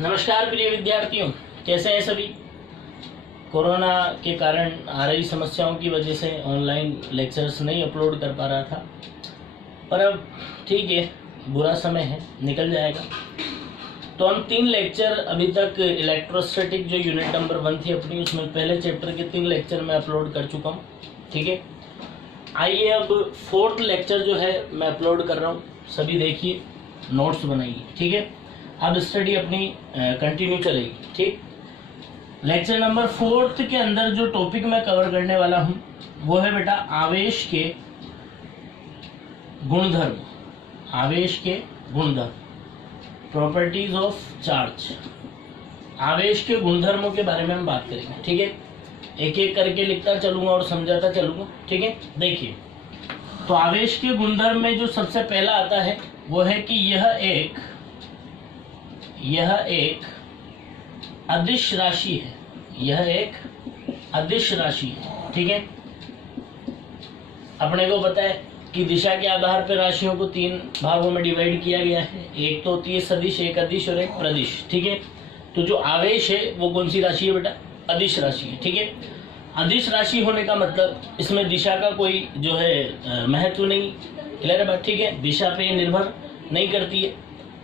नमस्कार प्रिय विद्यार्थियों, कैसे हैं सभी। कोरोना के कारण आ रही समस्याओं की वजह से ऑनलाइन लेक्चर्स नहीं अपलोड कर पा रहा था, पर अब ठीक है, बुरा समय है, निकल जाएगा। तो हम 3 लेक्चर अभी तक इलेक्ट्रोस्टैटिक जो यूनिट नंबर 1 थी अपनी, उसमें पहले चैप्टर के 3 लेक्चर मैं अपलोड कर चुका हूँ। ठीक है, आइए अब 4th लेक्चर जो है मैं अपलोड कर रहा हूँ। सभी देखिए, नोट्स बनाइए। ठीक है, अब स्टडी अपनी कंटिन्यू चलेगी। ठीक, लेक्चर नंबर 4th के अंदर जो टॉपिक मैं कवर करने वाला हूँ वो है बेटा आवेश के गुणधर्म। आवेश के गुणधर्म, प्रॉपर्टीज ऑफ चार्ज। आवेश के गुणधर्मों के बारे में हम बात करेंगे। ठीक है, एक एक करके लिखता चलूंगा और समझाता चलूंगा। ठीक है, देखिए, तो आवेश के गुणधर्म में जो सबसे पहला आता है वो है कि यह एक अदिश राशि है। यह एक अदिश राशि है। ठीक है, अपने को पता है कि दिशा के आधार पर राशियों को 3 भागों में डिवाइड किया गया है। एक तो होती है सदिश, एक अदिश और एक प्रदिश। ठीक है, तो जो आवेश है वो कौन सी राशि है बेटा? अदिश राशि है। ठीक है, अदिश राशि होने का मतलब इसमें दिशा का कोई जो है महत्व नहीं। क्लियर है बात? ठीक है, दिशा पे निर्भर नहीं करती है।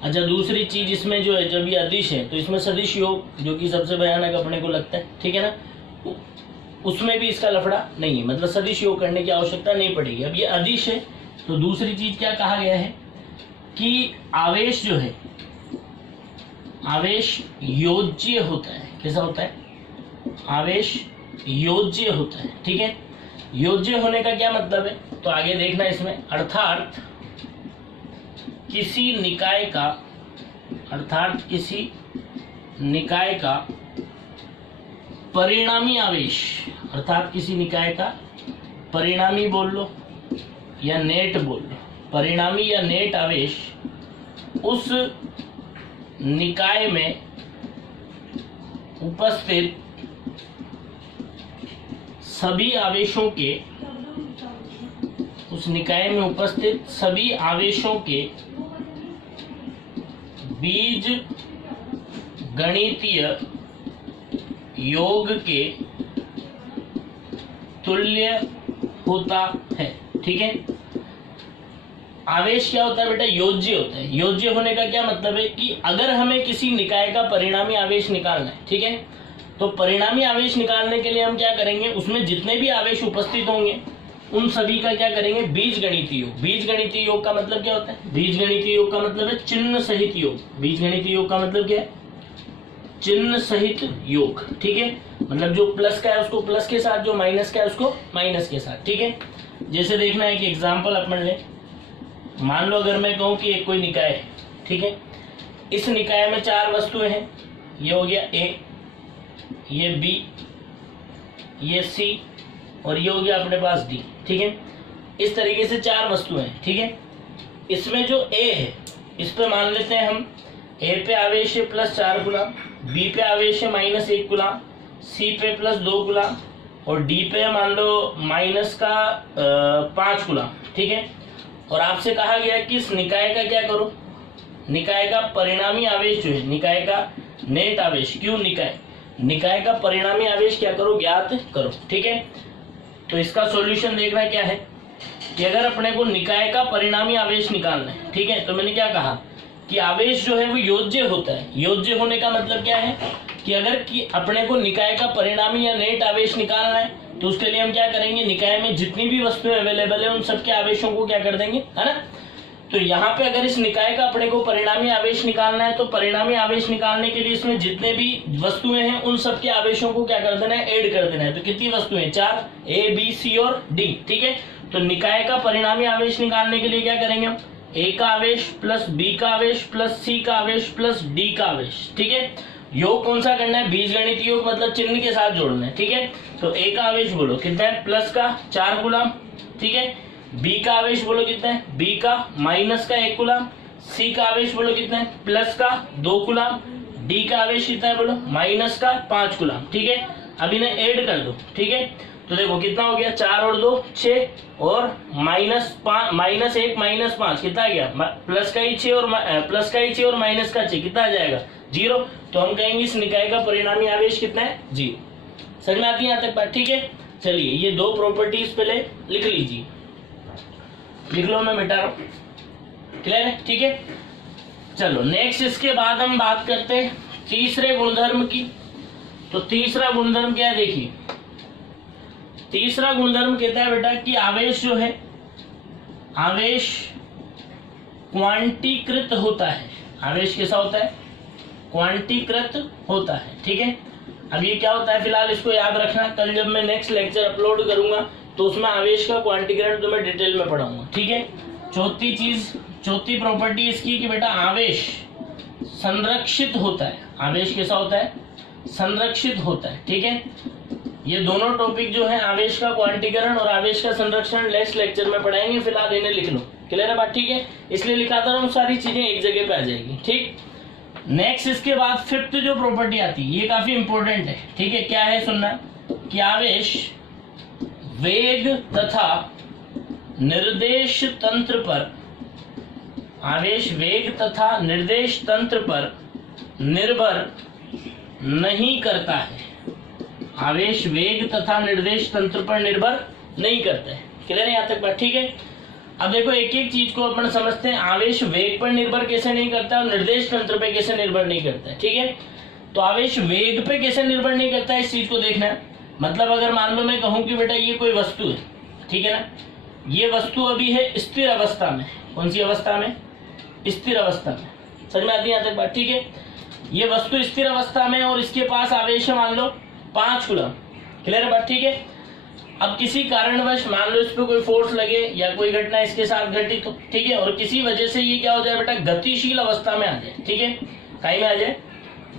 अच्छा, दूसरी चीज इसमें जो है, जब ये अदिश है तो इसमें सदिश योग, जो कि सबसे भयानक अपने को लगता है, ठीक है ना, उसमें भी इसका लफड़ा नहीं है, मतलब सदिश योग करने की आवश्यकता नहीं पड़ेगी। अब ये अदिश है तो दूसरी चीज क्या कहा गया है कि आवेश जो है, आवेश योज्य होता है। कैसा होता है? आवेश योज्य होता है। ठीक है, योज्य होने का क्या मतलब है, तो आगे देखना इसमें, अर्थात किसी निकाय का परिणामी आवेश, अर्थात किसी निकाय का परिणामी बोल लो या नेट बोल लो, परिणामी या नेट आवेश उस निकाय में उपस्थित सभी आवेशों के, उस निकाय में उपस्थित सभी आवेशों के बीज गणितीय योग के तुल्य होता है। ठीक है, आवेश क्या होता है बेटा? योज्य होता है। योज्य होने का क्या मतलब है कि अगर हमें किसी निकाय का परिणामी आवेश निकालना है, ठीक है, तो परिणामी आवेश निकालने के लिए हम क्या करेंगे, उसमें जितने भी आवेश उपस्थित होंगे उन सभी का क्या करेंगे? बीजगणितीय योग। बीजगणितीय योग का मतलब क्या होता है? बीजगणितीय योग का मतलब है चिन्ह सहित योग। बीजगणितीय योग का मतलब क्या है? चिन्ह सहित योग। ठीक है, मतलब जो प्लस का है उसको प्लस के साथ, जो माइनस का है उसको माइनस के साथ। ठीक है, जैसे देखना है कि एग्जाम्पल अपन ले, मान लो अगर मैं कहूं कि एक कोई निकाय है, ठीक है, इस निकाय में 4 वस्तुएं हैं। ये हो गया ए, ये बी, ये सी और ये हो गया अपने पास डी। ठीक है, इस तरीके से 4 वस्तुएं हैं। ठीक है, इसमें जो ए है इस पे मान लेते हैं हम, ए पे आवेश है +4 गुना, बी पे आवेश है -1 गुना, सी पे +2 गुना और डी पे मान लो -5 गुना। ठीक है, और आपसे कहा गया कि इस निकाय का क्या करो, निकाय का परिणामी आवेश जो है, निकाय का नेट आवेश, क्यों निकाय का परिणामी आवेश क्या करो? ज्ञात करो। ठीक है, तो इसका सॉल्यूशन देखना क्या है कि अगर अपने को निकाय का परिणामी आवेश निकालना है, ठीक है, तो मैंने क्या कहा कि आवेश जो है वो योज्य होता है। योज्य होने का मतलब क्या है कि अगर कि अपने को निकाय का परिणामी या नेट आवेश निकालना है तो उसके लिए हम क्या करेंगे, निकाय में जितनी भी वस्तुएं अवेलेबल है उन सबके आवेशों को क्या कर देंगे, है ना। तो यहाँ पे अगर इस निकाय का अपने को परिणामी आवेश निकालना है तो परिणामी आवेश निकालने के लिए इसमें जितने भी वस्तुएं हैं उन सबके आवेशों को क्या कर देना है? ऐड कर देना है। तो कितनी वस्तुएं? 4, ए बी सी और डी। ठीक है, तो निकाय का परिणामी आवेश निकालने के लिए क्या करेंगे हम? ए का आवेश प्लस बी का आवेश प्लस सी का आवेश प्लस डी का आवेश। ठीक है, योग कौन सा करना है? बीजगणित योग, मतलब चिन्ह के साथ जोड़ना है। ठीक है, तो ए का आवेश बोलो कितना है? प्लस का 4 गुलाम। ठीक है, बी का आवेश बोलो कितना है? बी का -1 गुलाम। सी का आवेश बोलो कितना है? प्लस का 2 गुलाम। डी का आवेश कितना है बोलो? -5 गुलाम। ठीक है, अब इन्हें ऐड कर दो। ठीक है, तो देखो कितना हो गया, 4 और 2 6 और -1 -5 कितना आ गया, प्लस का ही 6 और माइनस का 6 कितना आ जाएगा 0। तो हम कहेंगे इस निकाय का परिणामी आवेश कितना है 0। समझ में आती है यहाँ तक बात, ठीक है। चलिए ये दो प्रॉपर्टीज पहले लिख लीजिए, लिख लो, मैं मिटा रहा हूं, क्लियर है, ठीक है। चलो नेक्स्ट इसके बाद हम बात करते हैं तीसरे गुणधर्म की। तो तीसरा गुणधर्म क्या है, देखिए तीसरा गुणधर्म कहता है बेटा कि आवेश जो है, आवेश क्वांटीकृत होता है। आवेश कैसा होता है, क्वांटीकृत होता है, ठीक है। अब ये क्या होता है फिलहाल इसको याद रखना, कल जब मैं नेक्स्ट लेक्चर अपलोड करूंगा तो उसमें आवेश का क्वांटीकरण तो मैं डिटेल में पढ़ाऊंगा, ठीक है। चौथी प्रॉपर्टी इसकी कि बेटा आवेश संरक्षित होता है। आवेश कैसा होता है, संरक्षित होता है, ठीक है। ये दोनों टॉपिक जो है आवेश का क्वांटीकरण और आवेश का संरक्षण नेक्स्ट लेक्चर में पढ़ाएंगे, फिलहाल इन्हें लिख लो, क्लियर है बात, ठीक है। इसलिए लिखाता रहूं, सारी चीजें एक जगह पे आ जाएगी, ठीक। नेक्स्ट इसके बाद फिफ्थ जो प्रॉपर्टी आती है ये काफी इंपॉर्टेंट है, ठीक है। क्या है सुनना, कि आवेश वेग तथा निर्देश तंत्र पर, आवेश वेग तथा निर्देश तंत्र पर निर्भर नहीं करता है। आवेश वेग तथा निर्देश तंत्र पर निर्भर नहीं करता है, क्लियर है यहाँ तक बात, ठीक है। अब देखो एक एक चीज को अपन समझते हैं, आवेश वेग पर निर्भर कैसे नहीं करता और निर्देश तंत्र पे कैसे निर्भर नहीं करता है, ठीक है। तो आवेश वेग पे कैसे निर्भर नहीं करता है, इस चीज को देखना है। मतलब अगर मान लो मैं कहूं कि बेटा ये कोई वस्तु है, ठीक है ना, ये वस्तु अभी है स्थिर अवस्था में। कौन सी अवस्था में, स्थिर अवस्था में, समझ में आती है यहाँ तक बात, ठीक है। ये वस्तु स्थिर अवस्था में और इसके पास आवेश है मान लो 5 कूलम, क्लियर है बात, ठीक है। अब किसी कारणवश मान लो इस पे कोई फोर्स लगे या कोई घटना इसके साथ घटित हो, ठीक है, और किसी वजह से ये क्या हो जाए बेटा, गतिशील अवस्था में आ जाए, ठीक है। कहीं में आ जाए,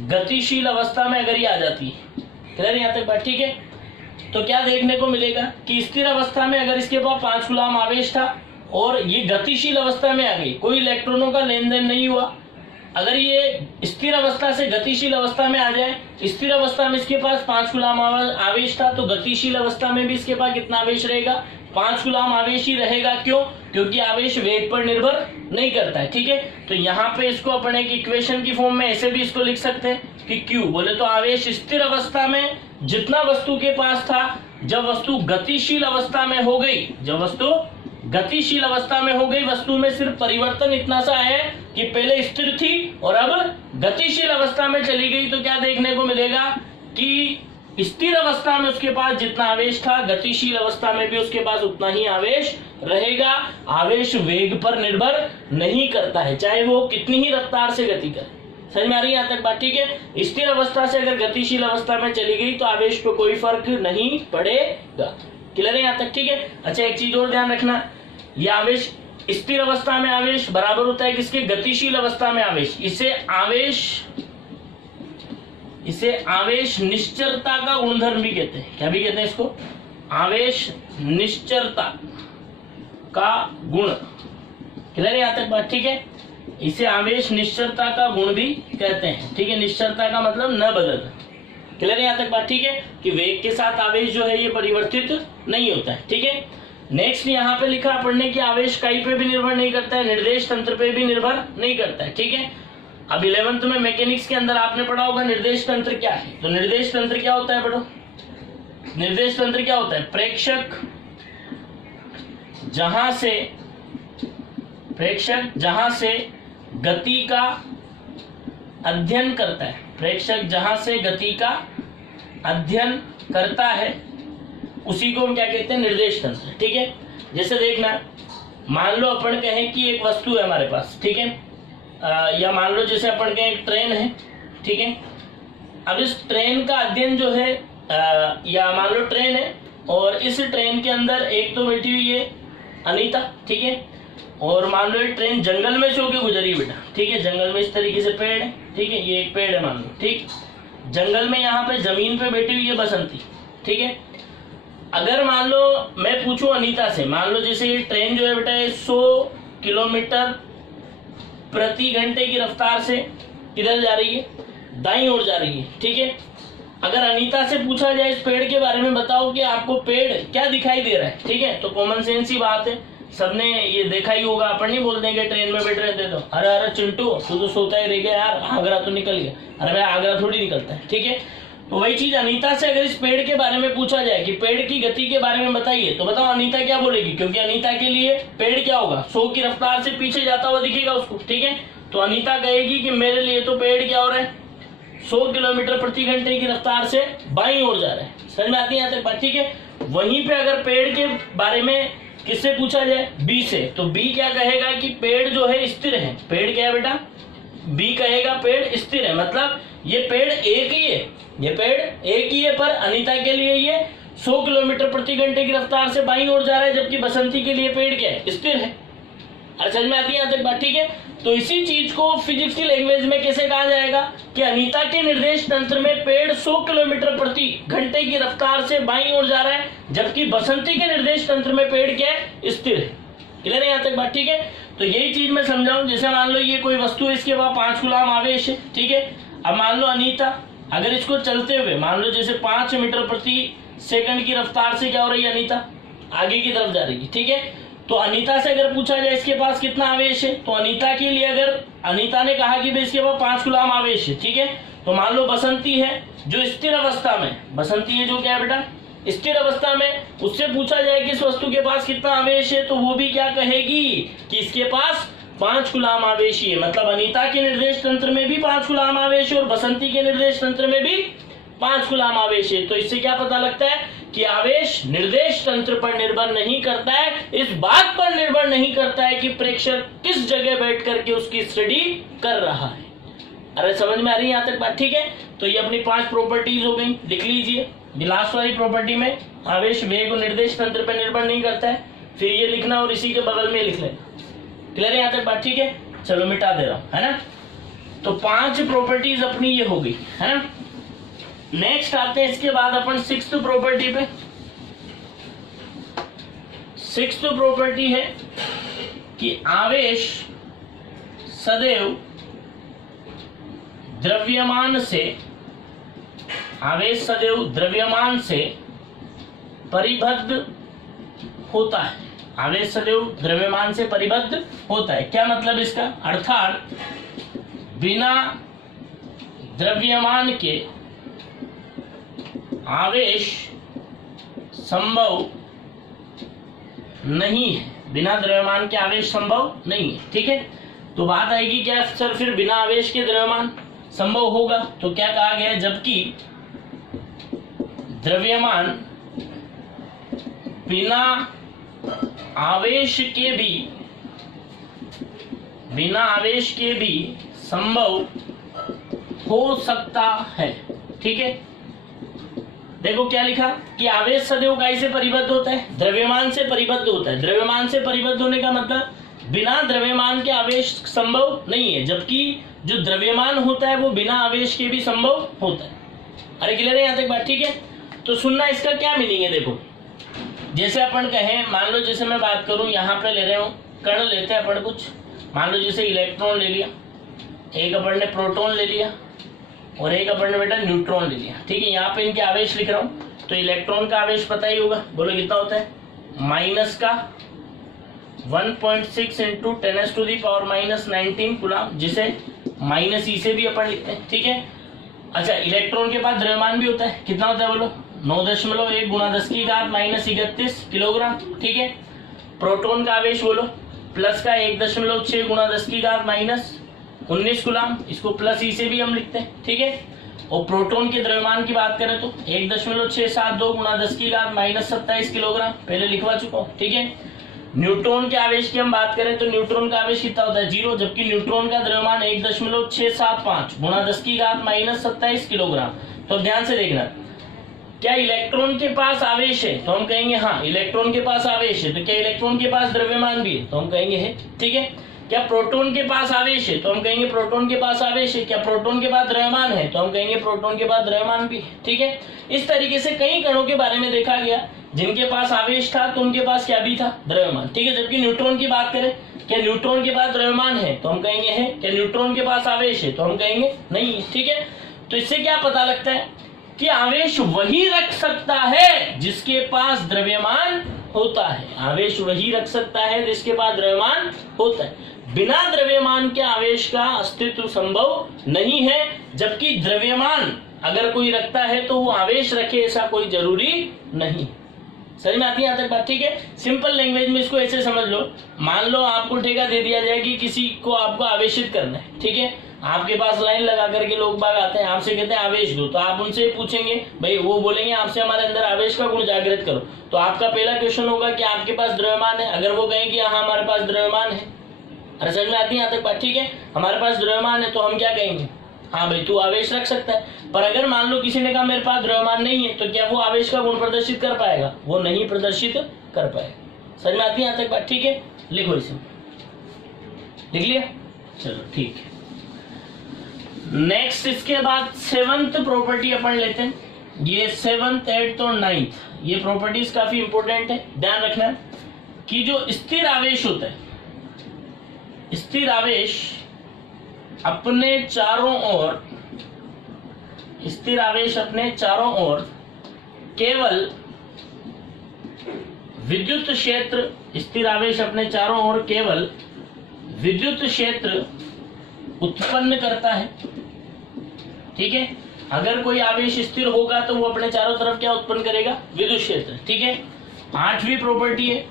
गतिशील अवस्था में अगर ये आ जाती है, क्लियर यहाँ तक बात, ठीक है। तो क्या देखने को मिलेगा कि स्थिर अवस्था में अगर इसके पास 5 कूलम आवेश था और ये गतिशील अवस्था में आ गई, कोई इलेक्ट्रॉनों का लेन देन नहीं हुआ। अगर ये स्थिर अवस्था से गतिशील अवस्था में आ जाए, स्थिर अवस्था में इसके पास 5 कूलम आवेश था, तो गतिशील अवस्था में भी इसके पास कितना आवेश रहेगा, 5 कूलम आवेश ही रहेगा। क्यों, क्योंकि आवेश वेग पर निर्भर नहीं करता है, ठीक है। तो यहाँ पे इसको अपन एक इक्वेशन की फॉर्म में ऐसे भी इसको लिख सकते हैं कि Q बोले तो आवेश स्थिर अवस्था में जितना वस्तु के पास था, जब वस्तु गतिशील अवस्था में हो गई, जब वस्तु गतिशील अवस्था में हो गई, वस्तु में सिर्फ परिवर्तन इतना सा है कि पहले स्थिर थी और अब गतिशील अवस्था में चली गई, तो क्या देखने को मिलेगा कि स्थिर अवस्था में उसके पास जितना आवेश था, गतिशील अवस्था में भी उसके पास उतना ही आवेश रहेगा। आवेश वेग पर निर्भर नहीं करता है, चाहे वो कितनी ही रफ्तार से गति करे। समझ में आ रही है यहाँ तक बात, ठीक है। स्थिर अवस्था से अगर गतिशील अवस्था में चली गई तो आवेश पे कोई फर्क नहीं पड़ेगा, क्लियर है यहाँ तक, ठीक है। अच्छा एक चीज और ध्यान रखना, ये आवेश स्थिर अवस्था में आवेश बराबर होता है किसके, गतिशील अवस्था में आवेश। इसे आवेश निश्चरता का गुणधर्म भी कहते हैं। क्या भी कहते हैं इसको, आवेश निश्चरता का गुण, क्लियर है यहाँ तक बात, ठीक है। इसे आवेश निश्चरता का गुण भी कहते हैं, ठीक है। निश्चरता का मतलब न बदलना, क्लियर है यहाँ तक बात, ठीक है, कि वेग के साथ आवेश जो है ये परिवर्तित नहीं होता है, ठीक है। नेक्स्ट यहाँ पे लिखा पढ़ने की, आवेश कहीं पे भी निर्भर नहीं करता है, निर्देश तंत्र पे भी निर्भर नहीं करता है, ठीक है। अब 11th में मैकेनिक्स के अंदर आपने पढ़ा होगा निर्देश तंत्र क्या है। तो निर्देश तंत्र क्या होता है पढ़ो, निर्देश तंत्र क्या होता है, प्रेक्षक जहां से गति का अध्ययन करता है, प्रेक्षक जहां से गति का अध्ययन करता है उसी को हम क्या कहते हैं, निर्देश तंत्र, ठीक है। जैसे देखना, मान लो अपन कहें कि एक वस्तु है हमारे पास, ठीक है, या मान लो जैसे अपन कहें एक ट्रेन है, ठीक है। अब इस ट्रेन का अध्ययन जो है या मान लो ट्रेन है और इस ट्रेन के अंदर एक तो बैठी हुई है अनीता, ठीक है, और मान लो ये ट्रेन जंगल में से होकर गुजरी बेटा, ठीक है। जंगल में इस तरीके से पेड़ है, ठीक है, ये एक पेड़ है मान लो, ठीक। जंगल में यहाँ पे जमीन पे बैठी हुई है बसंती, ठीक है। अगर मान लो मैं पूछूं अनीता से, मान लो जैसे ये ट्रेन जो है बेटा 100 किलोमीटर प्रति घंटे की रफ्तार से इधर जा रही है, दाईं ओर जा रही है, ठीक है। अगर अनीता से पूछा जाए इस पेड़ के बारे में बताओ कि आपको पेड़ क्या दिखाई दे रहा है, ठीक है, तो कॉमन सेंस ही बात है, सबने ये देखा ही होगा। अपन नहीं बोलते कि ट्रेन में बैठ रहे थे तो अरे अरे चिंटू तू तो सोता ही रह गया यार, आगरा तो निकल गया। अरे भाई आगरा थोड़ी निकलता है, ठीक है। तो वही चीज अनीता से अगर इस पेड़ के बारे में पूछा जाए कि पेड़ की गति के बारे में बताइए, तो बताओ अनीता क्या बोलेगी, क्योंकि अनीता के लिए पेड़ क्या होगा, 100 की रफ्तार से पीछे जाता हुआ दिखेगा उसको, ठीक है। तो अनीता कहेगी कि मेरे लिए तो पेड़ क्या हो रहा है, 100 किलोमीटर प्रति घंटे की रफ्तार से बाईं ओर जा रहा है। समझ में आती है यहाँ तक बात, ठीक है। वहीं पे अगर पेड़ के बारे में किससे पूछा जाए, बी से, तो बी क्या कहेगा कि पेड़ जो है स्थिर है। पेड़ क्या है बेटा, बी कहेगा पेड़ स्थिर है, मतलब ये पेड़ एक ही है, ये पेड़ एक ही है, पर अनीता के लिए ये 100 किलोमीटर प्रति घंटे की रफ्तार से बाईं ओर जा रहा है, जबकि बसंती के लिए पेड़ क्या है, स्थिर है। अरे समझ में आती है यहाँ तक बात, ठीक है। तो इसी चीज को फिजिक्स की लैंग्वेज में कैसे कहा जाएगा कि अनीता के निर्देश तंत्र में पेड़ 100 किलोमीटर प्रति घंटे की रफ्तार से बाईं ओर जा रहा है, जबकि बसंती के निर्देश तंत्र में पेड़ क्या है, स्थिर है। क्लियर है यहाँ तक बात, ठीक है। तो यही चीज मैं समझाऊं, जैसे मान लो ये कोई वस्तु है, इसके पास 5 कूलम आवेश है, ठीक है। अब मान लो अनीता अगर इसको चलते हुए मान लो जैसे 5 मीटर प्रति सेकंड की रफ्तार से क्या हो रही है, अनीता आगे की तरफ जा रही है, ठीक है। तो अनीता से अगर पूछा जाए इसके पास कितना आवेश है, तो अनीता के लिए अगर अनीता ने कहा कि भाई इसके पास 5 कूलम आवेश है, ठीक है। तो मान लो बसंती है जो स्थिर अवस्था में, बसंती है जो क्या है बेटा, स्थिर अवस्था में, उससे पूछा जाए कि इस वस्तु के पास कितना आवेश है, तो वो भी क्या कहेगी कि इसके पास 5 कूलम आवेश ही है। मतलब अनीता के निर्देश तंत्र में भी 5 कूलम आवेश है और बसंती के निर्देश तंत्र में भी 5 कूलम आवेश है। तो इससे क्या पता लगता है कि आवेश निर्देश तंत्र पर निर्भर नहीं करता है, इस बात पर निर्भर नहीं करता है कि प्रेक्षक किस जगह बैठ करके उसकी स्टडी कर रहा है। अरे समझ में आ रही है यहाँ तक बात, ठीक है। तो ये अपनी 5 प्रॉपर्टीज हो गई, लिख लीजिए। लास्ट वाली प्रॉपर्टी में आवेश वेग और निर्देश तंत्र पर निर्भर नहीं करता है, फिर ये लिखना और इसी के बगल में लिख लेना। क्लियर है यहाँ तक बात, ठीक है। चलो मिटा दे रहा हूं, है ना। तो 5 प्रॉपर्टीज अपनी ये हो गई, है ना। नेक्स्ट आते हैं इसके बाद अपन 6th प्रॉपर्टी पे। 6th प्रॉपर्टी है कि आवेश सदैव द्रव्यमान से, आवेश सदैव द्रव्यमान से परिबद्ध होता है। आवेश सदैव द्रव्यमान से परिबद्ध होता है, क्या मतलब इसका, अर्थात बिना द्रव्यमान के आवेश संभव नहीं है, बिना द्रव्यमान के आवेश संभव नहीं है, ठीक है। तो बात आएगी क्या सर, फिर बिना आवेश के द्रव्यमान संभव होगा, तो क्या कहा गया है, जबकि द्रव्यमान बिना आवेश के भी, बिना आवेश के भी संभव हो सकता है, ठीक है। देखो क्या लिखा कि आवेश सदैव काय से परिबद्ध होता है, द्रव्यमान से परिबद्ध होता है। द्रव्यमान से परिबद्ध होने का मतलब बिना द्रव्यमान के आवेश संभव नहीं है, जबकि जो द्रव्यमान होता है वो बिना आवेश के भी संभव होता है। अरे क्लियर है यहाँ तक बात, ठीक है। तो सुनना, इसका क्या मीनिंग है, देखो जैसे अपन कहें, मान लो जैसे मैं बात करूं, यहाँ पे ले रहे हो कण लेते हैं अपन कुछ, मान लो जैसे इलेक्ट्रॉन ले लिया, एक अपन ने प्रोटॉन ले लिया और एक अपन ने बेटा न्यूट्रॉन ले लिया, ठीक है। यहाँ पे इनके आवेश लिख रहा हूँ, तो इलेक्ट्रॉन का आवेश पता ही होगा, बोलो कितना होता है, माइनस का 1.6 इंटू 10⁻⁻19 कूलम, जिसे माइनस ई से भी अपन लिखते हैं, ठीक है। अच्छा, इलेक्ट्रॉन के पास द्रव्यमान भी होता है, कितना होता है बोलो, 9.1 गुणा 10⁻−31 किलोग्राम, ठीक है। प्रोटॉन का आवेश बोलो, प्लस का 1.6 गुणा 10⁻19 कूलम, इसको प्लस ई से भी हम लिखते हैं, ठीक है। और प्रोटॉन के द्रव्यमान की बात करें तो 1.672 गुणा 10⁻27 किलोग्राम, पहले लिखवा चुका हूँ, ठीक है। न्यूट्रॉन के आवेश की हम बात करें तो न्यूट्रॉन का आवेश कितना होता है, 0, जबकि न्यूट्रॉन का द्रव्यमान 1.675 गुणा 10⁻−27 किलोग्राम। तो ध्यान से देखना, क्या इलेक्ट्रॉन के पास आवेश है, तो हम कहेंगे हाँ इलेक्ट्रॉन के पास आवेश है। तो क्या इलेक्ट्रॉन के पास द्रव्यमान भी है, तो हम कहेंगे है, ठीक है। क्या प्रोटॉन के पास आवेश है, तो हम कहेंगे प्रोटॉन के पास आवेश है। क्या प्रोटॉन के पास द्रव्यमान है, तो हम कहेंगे प्रोटॉन के पास द्रव्यमान भी है, ठीक है। इस तरीके से कई कणों के बारे में देखा गया, जिनके पास आवेश था तो उनके पास क्या भी था, द्रव्यमान, ठीक है। जबकि न्यूट्रॉन की बात करें, क्या न्यूट्रॉन के पास द्रव्यमान है, तो हम कहेंगे है। क्या न्यूट्रॉन के पास आवेश है, तो हम कहेंगे नहीं है, ठीक है। तो इससे क्या पता लगता है कि आवेश वही रख सकता है जिसके पास द्रव्यमान होता है। आवेश वही रख सकता है जिसके पास द्रव्यमान होता है। बिना द्रव्यमान के आवेश का अस्तित्व संभव नहीं है, जबकि द्रव्यमान अगर कोई रखता है तो वो आवेश रखे ऐसा कोई जरूरी नहीं। समझ में आती है यहाँ तक बात? ठीक है, सिंपल लैंग्वेज में इसको ऐसे समझ लो। मान लो आपको ठेका दे दिया जाए कि किसी को आपको आवेशित करना है, ठीक है। आपके पास लाइन लगा करके लोग बाग आते हैं, आपसे कहते हैं आवेश दो, तो आप उनसे पूछेंगे, भाई वो बोलेंगे आपसे हमारे अंदर आवेश का गुण जागृत करो, तो आपका पहला क्वेश्चन होगा कि आपके पास द्रव्यमान है। अगर वो कहें कि हाँ हमारे पास द्रव्यमान है, अरे समझ में आती है यहाँ तक बात? ठीक है, हमारे पास द्रव्यमान है, तो हम क्या कहेंगे? हाँ भाई तू आवेश रख सकता है। पर अगर मान लो किसी ने कहा मेरे पास द्रव्यमान नहीं है, तो क्या वो आवेश का गुण प्रदर्शित कर पाएगा? वो नहीं प्रदर्शित कर पाएगा। समझ में आती है यहाँ तक बात? ठीक है, लिखो इसे, लिख लिया? चलो ठीक है। नेक्स्ट इसके बाद 7th प्रॉपर्टी अपन लेते हैं। ये 7th 8th और 9th ये प्रॉपर्टीज काफी इंपॉर्टेंट है, ध्यान रखना कि जो स्थिर आवेश होता है, स्थिर आवेश अपने चारों ओर, स्थिर आवेश अपने चारों ओर केवल विद्युत क्षेत्र, स्थिर आवेश अपने चारों ओर केवल विद्युत क्षेत्र उत्पन्न करता है। ठीक है, अगर कोई आवेश स्थिर होगा तो वो अपने चारों तरफ क्या उत्पन्न करेगा? विद्युत क्षेत्र। ठीक है, 8वीं प्रॉपर्टी है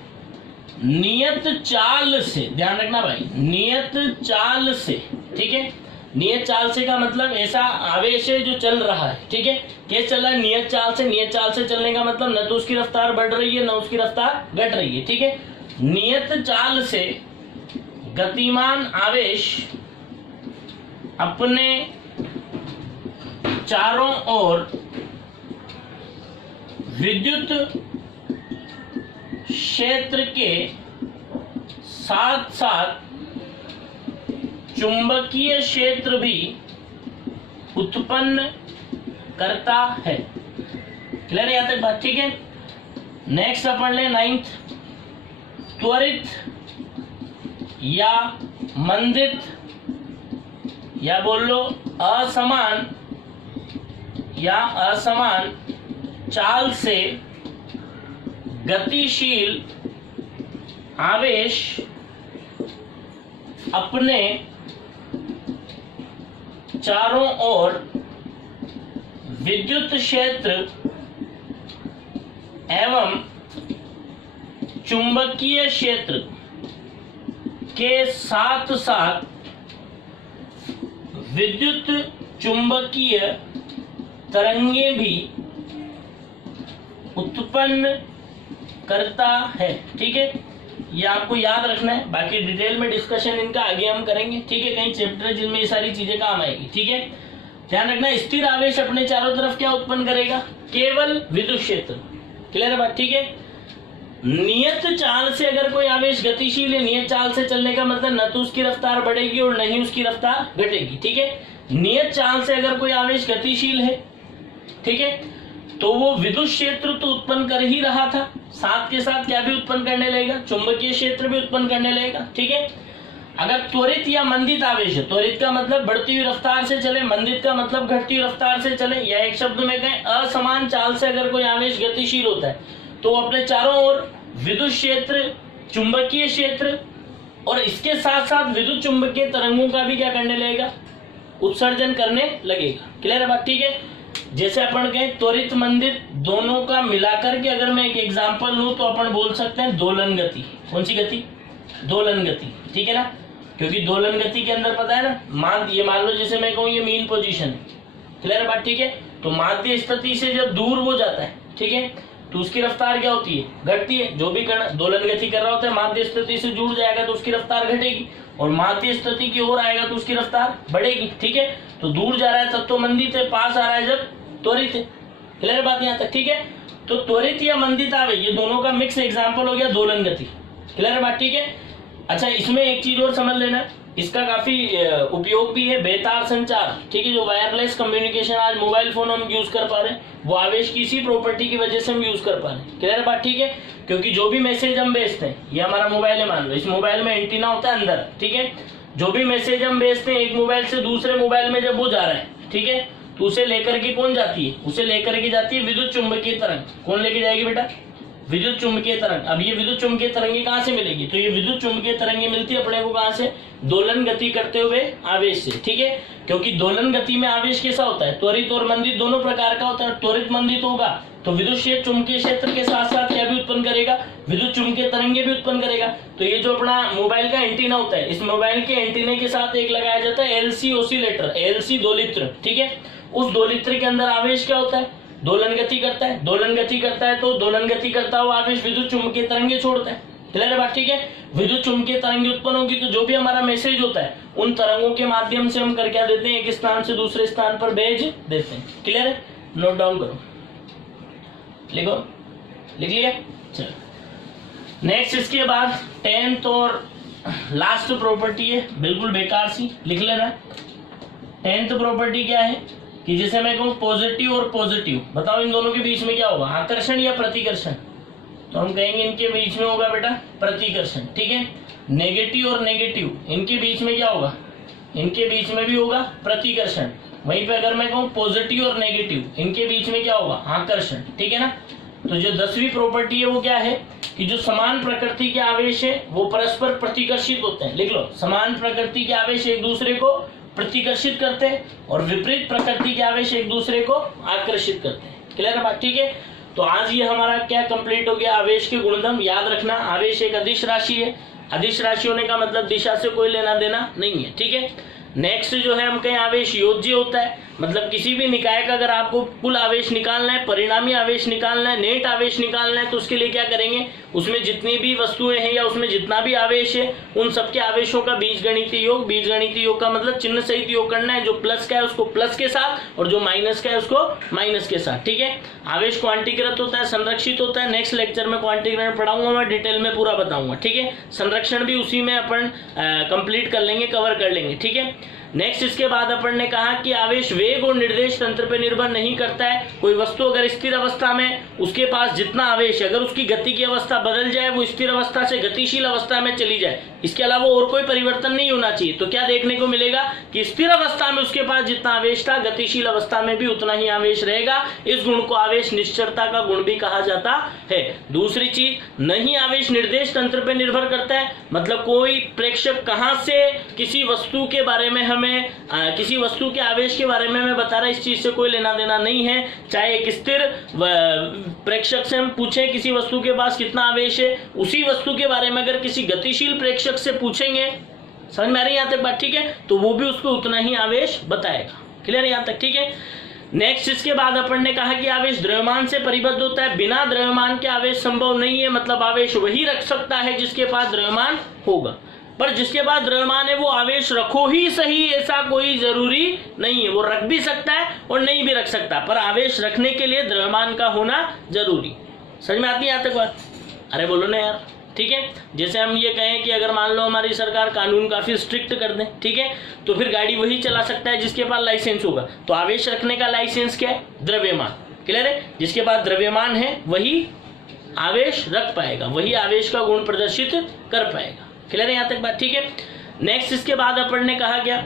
नियत चाल से, ध्यान रखना भाई, नियत चाल से। ठीक है, नियत चाल से का मतलब ऐसा आवेश है जो चल रहा है। ठीक है, कैसे चल रहा है? नियत चाल से। नियत चाल से चलने का मतलब न तो उसकी रफ्तार बढ़ रही है न उसकी रफ्तार घट रही है। ठीक है, नियत चाल से गतिमान आवेश अपने चारों ओर विद्युत क्षेत्र के साथ साथ चुंबकीय क्षेत्र भी उत्पन्न करता है। क्लियर है यहाँ तक बात? ठीक है, नेक्स्ट अपन ले 9th, त्वरित या मंदित या बोल लो असमान या असमान चाल से गतिशील आवेश अपने चारों ओर विद्युत क्षेत्र एवं चुंबकीय क्षेत्र के साथ साथ विद्युत चुंबकीय तरंगे भी उत्पन्न करता है। ठीक है, ये आपको याद रखना है, बाकी डिटेल में डिस्कशन इनका आगे हम करेंगे। ठीक है, कई चैप्टर जिनमें ये सारी चीजें काम आएगी। ठीक है, ध्यान रखना, स्थिर आवेश अपने चारों तरफ क्या उत्पन्न करेगा? केवल विद्युत क्षेत्र। क्लियर है बात? ठीक है, नियत चाल से अगर कोई आवेश गतिशील है, नियत चाल से चलने का मतलब न तो उसकी रफ्तार बढ़ेगी और न ही उसकी रफ्तार घटेगी। ठीक है, नियत चाल से अगर कोई आवेश गतिशील है, ठीक है, तो वो विद्युत क्षेत्र तो उत्पन्न कर ही रहा था, साथ के साथ क्या भी उत्पन्न करने लगेगा? चुंबकीय क्षेत्र भी उत्पन्न करने लगेगा। ठीक है, अगर त्वरित या मंदित आवेश है, त्वरित का मतलब बढ़ती हुई रफ्तार से चले, मंदित का मतलब घटती हुई रफ्तार से चले, या एक शब्द में कहें असमान चाल से अगर कोई आवेश गतिशील होता है तो अपने चारों ओर विद्युत क्षेत्र, चुंबकीय क्षेत्र और इसके साथ साथ विद्युत चुंबकीय तरंगों का भी क्या करने लगेगा? उत्सर्जन करने लगेगा। क्लियर है बात? ठीक है, जैसे अपन कहें त्वरित मंदित दोनों का मिलाकर के अगर मैं एक एग्जांपल लूं तो अपन बोल सकते हैं दोलन गति। कौन सी गति? दोलन गति। ठीक है ना, क्योंकि दोलन गति के अंदर पता है ना, ये मान लो जैसे मैं कहूँ ये मीन पोजीशन है। क्लियर है बात? ठीक है, तो माध्य स्थिति से जब दूर हो जाता है, ठीक है, तो उसकी रफ्तार क्या होती है? घटती है। जो भी दोलन गति कर रहा होता है माध्य स्थिति से जुड़ जाएगा तो उसकी रफ्तार घटेगी, और माध्य स्थिति की ओर आएगा तो उसकी रफ्तार बढ़ेगी। ठीक है, तो दूर जा रहा है तब तो मंदित है, पास आ रहा है जब त्वरित है। क्लियर बात यहाँ तक? ठीक है, तो त्वरित या मंदित आवे ये दोनों का मिक्स एग्जांपल हो गया दोलन गति। क्लियर बात? ठीक है, अच्छा इसमें एक चीज और समझ लेना, इसका काफी उपयोग भी है, बेतार संचार। ठीक है, जो वायरलेस कम्युनिकेशन आज मोबाइल फोन हम यूज कर पा रहे हैं वो आवेश की इसी प्रॉपर्टी की वजह से हम यूज कर पा रहे हैं। क्लियर बात? ठीक है, क्योंकि जो भी मैसेज हम भेजते हैं, ये हमारा मोबाइल है मान लो, इस मोबाइल में एंटीना होता है अंदर। ठीक है, जो भी मैसेज हम भेजते हैं एक मोबाइल से दूसरे मोबाइल में जब वो जा रहा है, ठीक है, तो उसे लेकर के कौन जाती है, उसे लेकर के जाती है विद्युत चुंबकीय तरंग। कौन लेके जाएगी बेटा, विद्युत चुंबकीय तरंग। अब ये विद्युत चुंबकीय तरंगे कहाँ से मिलेगी, तो ये विद्युत चुंबकीय तरंगे मिलती है अपने को कहाँ से, दोलन गति करते हुए आवेश से, ठीक है। क्योंकि दोलन गति में आवेश कैसा होता है, त्वरित और मंदित दोनों प्रकार का होता है। त्वरित मंदित होगा तो विद्युत क्षेत्र चुंबकीय क्षेत्र के साथ साथ क्या भी उत्पन्न करेगा, विद्युत चुंबकीय तरंगे भी उत्पन्न करेगा। तो ये जो अपना मोबाइल का एंटीना होता है, इस मोबाइल के एंटीने के साथ एक लगाया जाता है एलसी ऑसिलेटर, एलसी दोलित्र, ठीक है। उस दोलित्र के अंदर आवेश क्या होता है, दोलन गति करता है। दोलन गति करता है तो दोलन गति करता हुआ आवेश विद्युत चुंबकीय तरंगे छोड़ता है। क्लियर है बात, ठीक है। विद्युत चुंबकीय तरंगे उत्पन्न होगी तो जो भी हमारा मैसेज होता है उन तरंगों के माध्यम से हम कर क्या देते हैं, एक स्थान से दूसरे स्थान पर भेज देते हैं। क्लियर है, नोट डाउन करो, लिखो, लिख लिया। चलो नेक्स्ट, इसके बाद 10th और लास्ट प्रॉपर्टी है, बिल्कुल बेकार सी, लिख लेना। 10th प्रॉपर्टी क्या है कि जैसे मैं कहूँ पॉजिटिव और पॉजिटिव, बताओ इन दोनों के बीच में क्या होगा, आकर्षण या प्रतिकर्षण, तो हम कहेंगे इनके बीच में होगा बेटा प्रतिकर्षण, ठीक है। नेगेटिव और नेगेटिव, इनके बीच में क्या होगा, इनके बीच में भी होगा प्रतिकर्षण। वहीं पे अगर मैं कहूँ पॉजिटिव और नेगेटिव, इनके बीच में क्या होगा, आकर्षण, ठीक है ना। तो जो 10वीं प्रॉपर्टी है वो क्या है कि जो समान प्रकृति के आवेश है वो परस्पर प्रतिकर्षित होते हैं। लिख लो, समान प्रकृति के आवेश एक दूसरे को प्रतिकर्षित करते हैं और विपरीत प्रकृति के आवेश एक दूसरे को आकर्षित करते हैं। क्लियर है बात, ठीक है। तो आज ये हमारा क्या कंप्लीट हो गया, आवेश के गुणधर्म। याद रखना, आवेश एक अदिश राशि है। अदिश राशि होने का मतलब दिशा से कोई लेना देना नहीं है, ठीक है। नेक्स्ट जो है हम कहें आवेश योज्य होता है, मतलब किसी भी निकाय का अगर आपको कुल आवेश निकालना है, परिणामी आवेश निकालना है, नेट आवेश निकालना है, तो उसके लिए क्या करेंगे, उसमें जितनी भी वस्तुएं हैं या उसमें जितना भी आवेश है उन सबके आवेशों का बीजगणितीय योग, बीजगणितीय योग का मतलब चिन्ह सहित योग करना है। जो प्लस का है उसको प्लस के साथ और जो माइनस का है उसको माइनस के साथ, ठीक है। आवेश क्वांटीकृत होता है, संरक्षित होता है। नेक्स्ट लेक्चर में क्वांटीकरण पढ़ाऊंगा, मैं डिटेल में पूरा बताऊंगा, ठीक है। संरक्षण भी उसी में अपन कंप्लीट कर लेंगे, कवर कर लेंगे, ठीक है। नेक्स्ट इसके बाद अपन ने कहा कि आवेश वेग और निर्देश तंत्र पर निर्भर नहीं करता है। कोई वस्तु अगर स्थिर अवस्था में, उसके पास जितना आवेश है, अगर उसकी गति की अवस्था बदल जाए, वो स्थिर अवस्था से गतिशील अवस्था में चली जाए, इसके अलावा और कोई परिवर्तन नहीं होना चाहिए, तो क्या देखने को मिलेगा कि स्थिर अवस्था में उसके पास जितना आवेश था, गतिशील अवस्था में भी उतना ही आवेश रहेगा। इस गुण को आवेश निश्चरता का गुण भी कहा जाता है। दूसरी चीज, नहीं आवेश निर्देश तंत्र पर निर्भर करता है, मतलब कोई प्रेक्षक कहां से किसी वस्तु के बारे में हमें किसी वस्तु के आवेश के बारे में मैं बता रहा, इस चीज से कोई लेना देना नहीं है। चाहे एक स्थिर प्रेक्षक से हम पूछें किसी वस्तु के पास कितना आवेश है, उसी वस्तु के बारे में अगर किसी गतिशील प्रेक्षक से पूछेंगे, समझ में आ रही है यहाँ तक बात, ठीक है, तो वो भी उसको उतना ही आवेश बताएगा। क्लियर है यहाँ तक, ठीक है। नेक्स्ट इसके बाद अपन ने कहा कि आवेश द्रव्यमान से परिबद्ध होता है, बिना द्रव्यमान के आवेश संभव नहीं है, मतलब आवेश वही रख सकता है जिसके पास द्रव्यमान होगा, पर जिसके पास द्रव्यमान है वो आवेश रखो ही सही, ऐसा कोई जरूरी नहीं है। वो रख भी सकता है और नहीं भी रख सकता, पर आवेश रखने के लिए द्रव्यमान का होना जरूरी। समझ में आती है यहाँ तक बात, अरे बोलो ना यार, ठीक है। जैसे हम ये कहें कि अगर मान लो हमारी सरकार कानून काफी स्ट्रिक्ट कर दे, ठीक है, तो फिर गाड़ी वही चला सकता है जिसके पास लाइसेंस होगा। तो आवेश रखने का लाइसेंस क्या है, द्रव्यमान। क्लियर है, जिसके पास द्रव्यमान है वही आवेश रख पाएगा, वही आवेश का गुण प्रदर्शित कर पाएगा। क्लियर है यहाँ तक बात, ठीक है। नेक्स्ट इसके बाद अपन ने कहा गया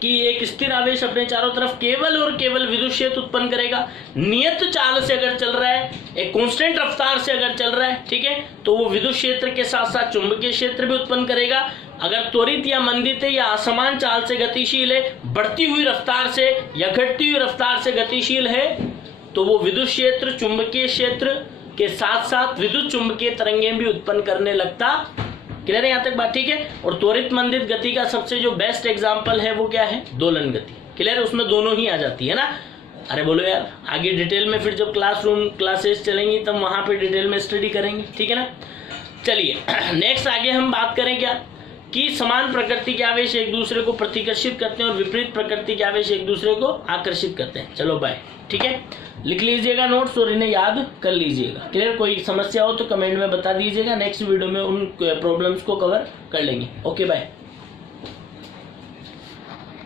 कि एक स्थिर आवेश अपने चारों तरफ केवल और केवल विद्युत क्षेत्र उत्पन्न करेगा। नियत चाल से अगर चल रहा है, एक कांस्टेंट रफ्तार से अगर चल रहा है, ठीक है, तो वो विद्युत क्षेत्र के साथ साथ चुंबकीय क्षेत्र भी उत्पन्न करेगा। अगर त्वरित या मंदित है या असमान चाल से गतिशील है, बढ़ती हुई रफ्तार से या घटती हुई रफ्तार से गतिशील है, तो वो विद्युत क्षेत्र चुंबकीय क्षेत्र के साथ साथ विद्युत चुंबकीय तरंगें भी उत्पन्न करने लगता। क्लियर है यहाँ तक बात, ठीक है। और त्वरित मंदित गति का सबसे जो बेस्ट एग्जांपल है वो क्या है, दोलन गति। क्लियर है, उसमें दोनों ही आ जाती है ना। अरे बोलो यार, आगे डिटेल में फिर जब क्लासरूम क्लासेस चलेंगी तब वहां पे डिटेल में स्टडी करेंगे, ठीक है ना। चलिए नेक्स्ट आगे हम बात करें क्या कि समान प्रकृति के आवेश एक दूसरे को प्रतिकर्षित करते हैं और विपरीत प्रकृति के आवेश एक दूसरे को आकर्षित करते हैं। चलो बाय, ठीक है, लिख लीजिएगा नोट्स और इन्हें याद कर लीजिएगा। क्लियर, कोई समस्या हो तो कमेंट में बता दीजिएगा, नेक्स्ट वीडियो में उन प्रॉब्लम्स को कवर कर लेंगे। Okay bye.